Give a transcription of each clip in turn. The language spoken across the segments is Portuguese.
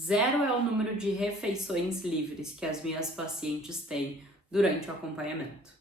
Zero é o número de refeições livres que as minhas pacientes têm durante o acompanhamento.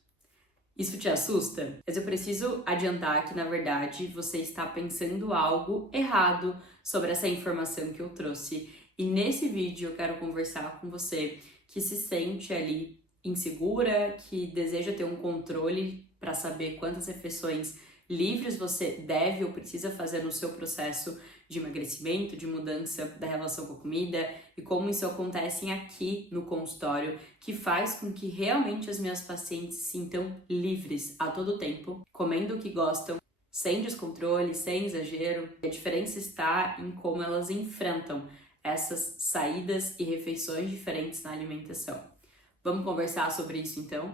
Isso te assusta? Mas eu preciso adiantar que, na verdade, você está pensando algo errado sobre essa informação que eu trouxe. E nesse vídeo eu quero conversar com você que se sente ali insegura, que deseja ter um controle para saber quantas refeições livres você deve ou precisa fazer no seu processo de emagrecimento, de mudança da relação com a comida e como isso acontece aqui no consultório, que faz com que realmente as minhas pacientes se sintam livres a todo tempo, comendo o que gostam, sem descontrole, sem exagero. A diferença está em como elas enfrentam essas saídas e refeições diferentes na alimentação. Vamos conversar sobre isso então?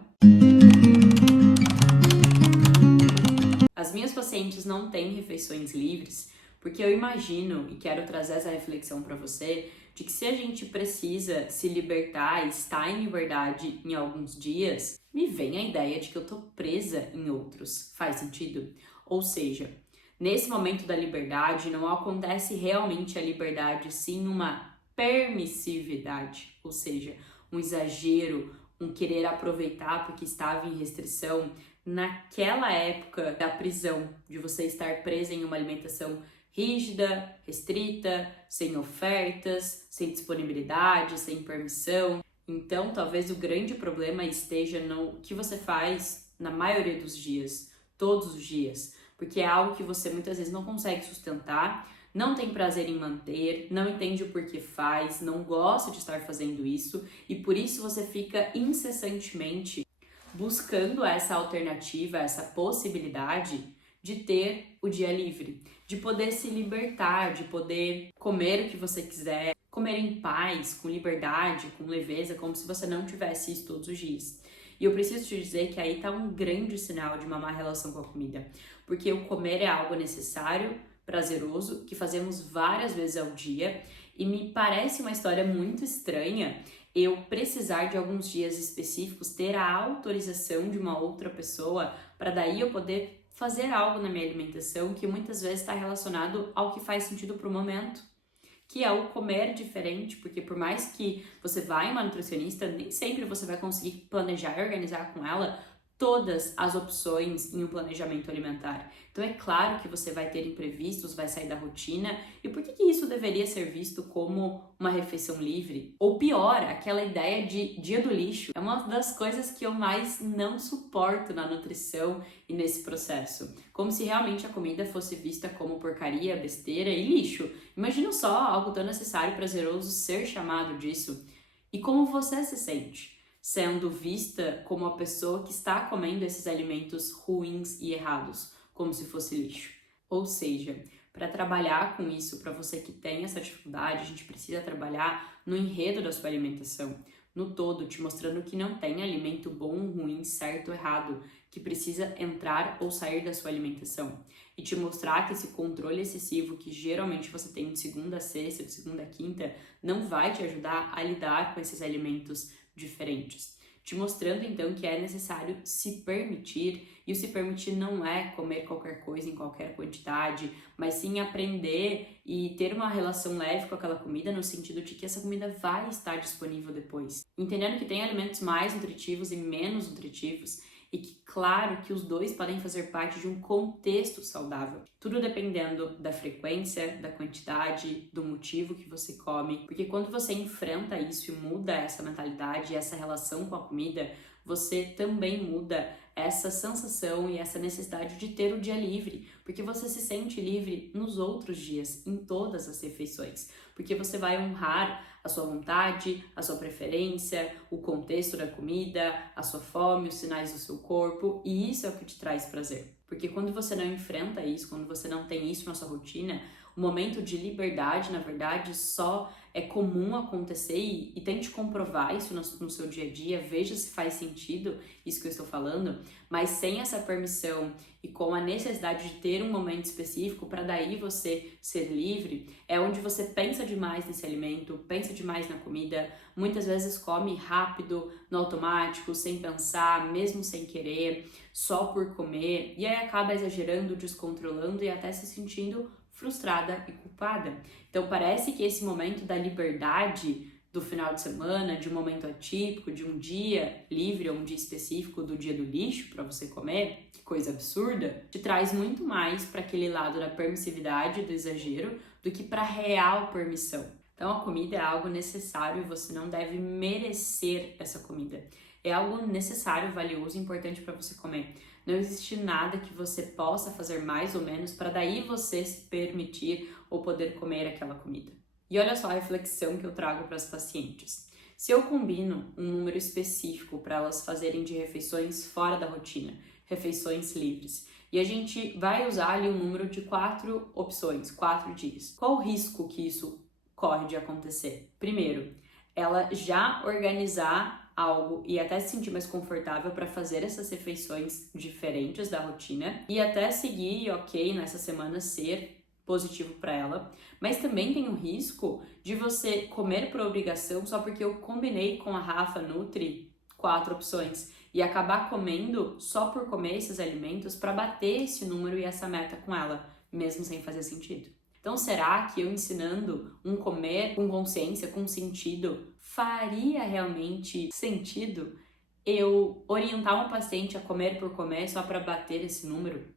As minhas pacientes não têm refeições livres porque eu imagino e quero trazer essa reflexão para você de que se a gente precisa se libertar e estar em liberdade em alguns dias, me vem a ideia de que eu tô presa em outros. Faz sentido? Ou seja, nesse momento da liberdade não acontece realmente a liberdade, sim uma permissividade, ou seja, um exagero, um querer aproveitar porque estava em restrição. Naquela época da prisão, de você estar presa em uma alimentação rígida, restrita, sem ofertas, sem disponibilidade, sem permissão. Então, talvez o grande problema esteja no que você faz na maioria dos dias, todos os dias, porque é algo que você muitas vezes não consegue sustentar, não tem prazer em manter, não entende o porquê faz, não gosta de estar fazendo isso e por isso você fica incessantemente buscando essa alternativa, essa possibilidade de ter o dia livre, de poder se libertar, de poder comer o que você quiser, comer em paz, com liberdade, com leveza, como se você não tivesse isso todos os dias. E eu preciso te dizer que aí tá um grande sinal de uma má relação com a comida, porque o comer é algo necessário, prazeroso, que fazemos várias vezes ao dia, e me parece uma história muito estranha eu precisar de alguns dias específicos ter a autorização de uma outra pessoa para daí eu poder fazer algo na minha alimentação que muitas vezes está relacionado ao que faz sentido para o momento, que é o comer diferente, porque por mais que você vá em uma nutricionista, nem sempre você vai conseguir planejar e organizar com ela todas as opções em um planejamento alimentar. Então é claro que você vai ter imprevistos, vai sair da rotina, e por que isso deveria ser visto como uma refeição livre? Ou pior, aquela ideia de dia do lixo. É uma das coisas que eu mais não suporto na nutrição e nesse processo. Como se realmente a comida fosse vista como porcaria, besteira e lixo. Imagina só algo tão necessário e prazeroso ser chamado disso. E como você se sente sendo vista como a pessoa que está comendo esses alimentos ruins e errados, como se fosse lixo. Ou seja, para trabalhar com isso, para você que tem essa dificuldade, a gente precisa trabalhar no enredo da sua alimentação, no todo, te mostrando que não tem alimento bom, ruim, certo ou errado, que precisa entrar ou sair da sua alimentação. E te mostrar que esse controle excessivo que geralmente você tem de segunda a sexta, de segunda a quinta, não vai te ajudar a lidar com esses alimentos diferentes, te mostrando então que é necessário se permitir, e o se permitir não é comer qualquer coisa em qualquer quantidade, mas sim aprender e ter uma relação leve com aquela comida no sentido de que essa comida vai estar disponível depois, entendendo que tem alimentos mais nutritivos e menos nutritivos, e que claro que os dois podem fazer parte de um contexto saudável. Tudo dependendo da frequência, da quantidade, do motivo que você come. Porque quando você enfrenta isso e muda essa mentalidade, essa relação com a comida, você também muda essa sensação e essa necessidade de ter o dia livre, porque você se sente livre nos outros dias, em todas as refeições, porque você vai honrar a sua vontade, a sua preferência, o contexto da comida, a sua fome, os sinais do seu corpo, e isso é o que te traz prazer. Porque quando você não enfrenta isso, quando você não tem isso na sua rotina, o momento de liberdade, na verdade, só é comum acontecer e tente comprovar isso no seu dia a dia, veja se faz sentido isso que eu estou falando, mas sem essa permissão e com a necessidade de ter um momento específico para daí você ser livre, é onde você pensa demais nesse alimento, pensa demais na comida, muitas vezes come rápido, no automático, sem pensar, mesmo sem querer, só por comer, e aí acaba exagerando, descontrolando e até se sentindo frustrada e culpada. Então parece que esse momento da liberdade do final de semana, de um momento atípico, de um dia livre ou um dia específico do dia do lixo para você comer, que coisa absurda, te traz muito mais para aquele lado da permissividade, do exagero, do que para real permissão. Então a comida é algo necessário e você não deve merecer essa comida. É algo necessário, valioso e importante para você comer. Não existe nada que você possa fazer mais ou menos para daí você se permitir ou poder comer aquela comida. E olha só a reflexão que eu trago para as pacientes. Se eu combino um número específico para elas fazerem de refeições fora da rotina, refeições livres, e a gente vai usar ali um número de 4 opções, 4 dias. Qual o risco que isso corre de acontecer? Primeiro, ela já organizar algo e até se sentir mais confortável para fazer essas refeições diferentes da rotina e até seguir, ok, nessa semana ser positivo para ela, mas também tem o risco de você comer por obrigação só porque eu combinei com a Rafa Nutri 4 opções e acabar comendo só por comer esses alimentos para bater esse número e essa meta com ela, mesmo sem fazer sentido. Então, será que eu ensinando um comer com consciência, com sentido, faria realmente sentido eu orientar uma paciente a comer por comer só para bater esse número?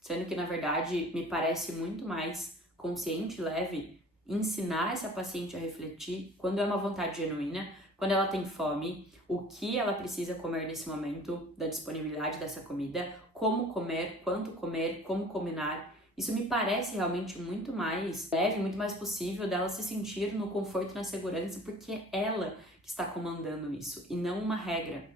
Sendo que, na verdade, me parece muito mais consciente e leve ensinar essa paciente a refletir quando é uma vontade genuína, quando ela tem fome, o que ela precisa comer nesse momento, da disponibilidade dessa comida, como comer, quanto comer, como combinar. Isso me parece realmente muito mais leve, muito mais possível dela se sentir no conforto e na segurança, porque é ela que está comandando isso e não uma regra.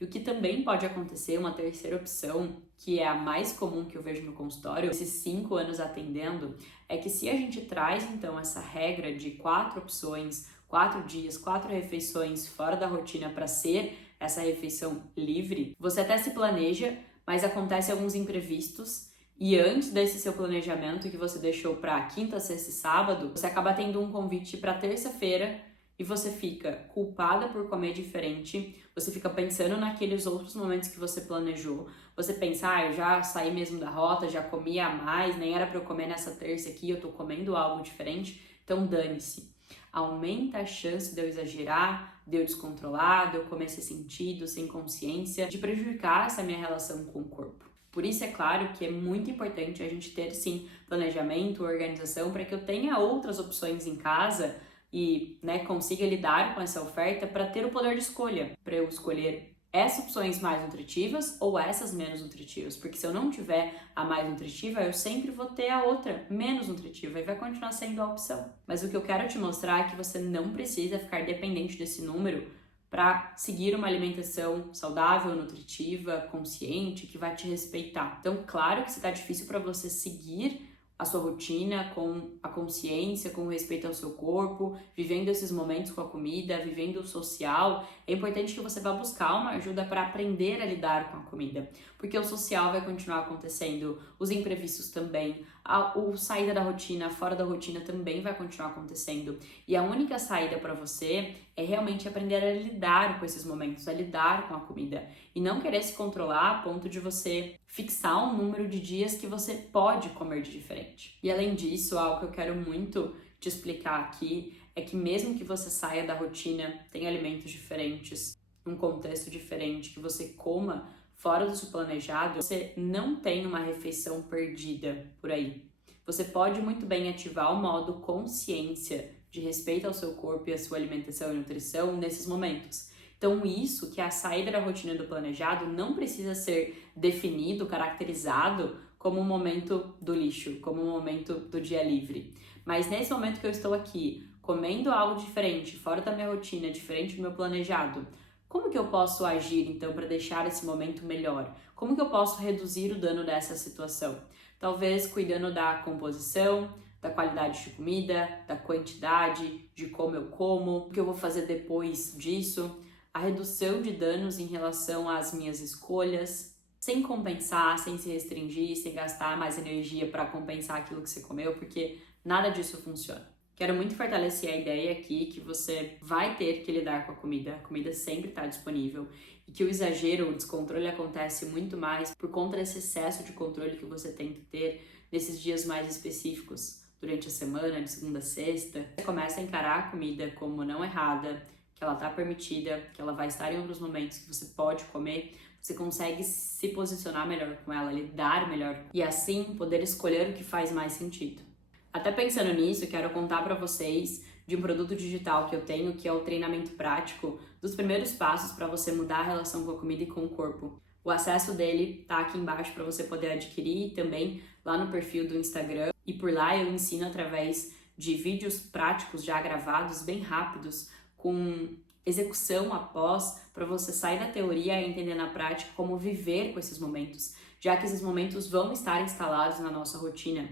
E o que também pode acontecer, uma terceira opção, que é a mais comum que eu vejo no consultório, esses 5 anos atendendo, é que se a gente traz então essa regra de 4 opções, 4 dias, 4 refeições fora da rotina para ser essa refeição livre, você até se planeja, mas acontecem alguns imprevistos e antes desse seu planejamento que você deixou para quinta, sexta e sábado, você acaba tendo um convite para terça-feira e você fica culpada por comer diferente, você fica pensando naqueles outros momentos que você planejou, você pensa, eu já saí mesmo da rota, já comi a mais, nem era para eu comer nessa terça aqui, eu tô comendo algo diferente, então dane-se. Aumenta a chance de eu exagerar, de eu descontrolar, de eu comer sem sentido, sem consciência, de prejudicar essa minha relação com o corpo. Por isso é claro que é muito importante a gente ter sim planejamento, organização, para que eu tenha outras opções em casa e consiga lidar com essa oferta para ter o poder de escolha, para eu escolher essas opções mais nutritivas ou essas menos nutritivas, porque se eu não tiver a mais nutritiva, eu sempre vou ter a outra menos nutritiva e vai continuar sendo a opção. Mas o que eu quero te mostrar é que você não precisa ficar dependente desse número para seguir uma alimentação saudável, nutritiva, consciente, que vai te respeitar. Então, claro que se está difícil para você seguir a sua rotina com a consciência, com o respeito ao seu corpo, vivendo esses momentos com a comida, vivendo o social, é importante que você vá buscar uma ajuda para aprender a lidar com a comida, porque o social vai continuar acontecendo, os imprevistos também, o saída da rotina, fora da rotina também vai continuar acontecendo, e a única saída para você é realmente aprender a lidar com esses momentos, a lidar com a comida, e não querer se controlar a ponto de você fixar um número de dias que você pode comer de diferente. E além disso, algo que eu quero muito te explicar aqui é que mesmo que você saia da rotina, tenha alimentos diferentes, num contexto diferente, que você coma fora do seu planejado, você não tem uma refeição perdida por aí. Você pode muito bem ativar o modo consciência de respeito ao seu corpo e à sua alimentação e nutrição nesses momentos. Então isso, que é a saída da rotina do planejado, não precisa ser definido, caracterizado como um momento do lixo, como um momento do dia livre. Mas nesse momento que eu estou aqui, comendo algo diferente, fora da minha rotina, diferente do meu planejado, como que eu posso agir então para deixar esse momento melhor? Como que eu posso reduzir o dano dessa situação? Talvez cuidando da composição, da qualidade de comida, da quantidade, de como eu como, o que eu vou fazer depois disso, a redução de danos em relação às minhas escolhas, sem compensar, sem se restringir, sem gastar mais energia para compensar aquilo que você comeu, porque nada disso funciona. Quero muito fortalecer a ideia aqui que você vai ter que lidar com a comida sempre está disponível e que o exagero, o descontrole acontece muito mais por conta desse excesso de controle que você tem que ter nesses dias mais específicos. durante a semana, de segunda a sexta, você começa a encarar a comida como não errada, que ela tá permitida, que ela vai estar em outros momentos que você pode comer, você consegue se posicionar melhor com ela, lidar melhor e assim poder escolher o que faz mais sentido. Até pensando nisso, quero contar para vocês de um produto digital que eu tenho, que é o treinamento prático dos primeiros passos para você mudar a relação com a comida e com o corpo. O acesso dele tá aqui embaixo para você poder adquirir e também lá no perfil do Instagram. E por lá eu ensino através de vídeos práticos já gravados, bem rápidos, com execução após, para você sair da teoria e entender na prática como viver com esses momentos, já que esses momentos vão estar instalados na nossa rotina.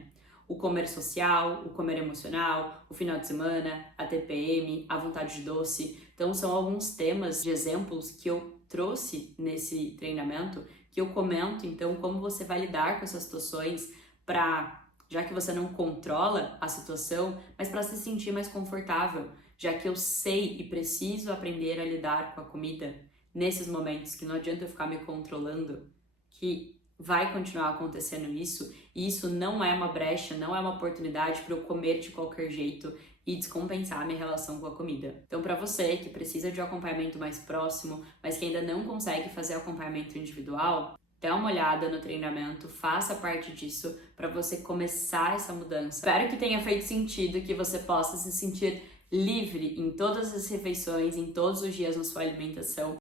O comer social, o comer emocional, o final de semana, a TPM, a vontade de doce. Então são alguns temas de exemplos que eu trouxe nesse treinamento, que eu comento então como você vai lidar com essas situações para, já que você não controla a situação, mas para se sentir mais confortável, já que eu sei e preciso aprender a lidar com a comida nesses momentos, que não adianta eu ficar me controlando, que vai continuar acontecendo isso, e isso não é uma brecha, não é uma oportunidade para eu comer de qualquer jeito e descompensar a minha relação com a comida. Então, para você que precisa de um acompanhamento mais próximo, mas que ainda não consegue fazer acompanhamento individual, dá uma olhada no treinamento, faça parte disso para você começar essa mudança. Espero que tenha feito sentido, que você possa se sentir livre em todas as refeições, em todos os dias na sua alimentação.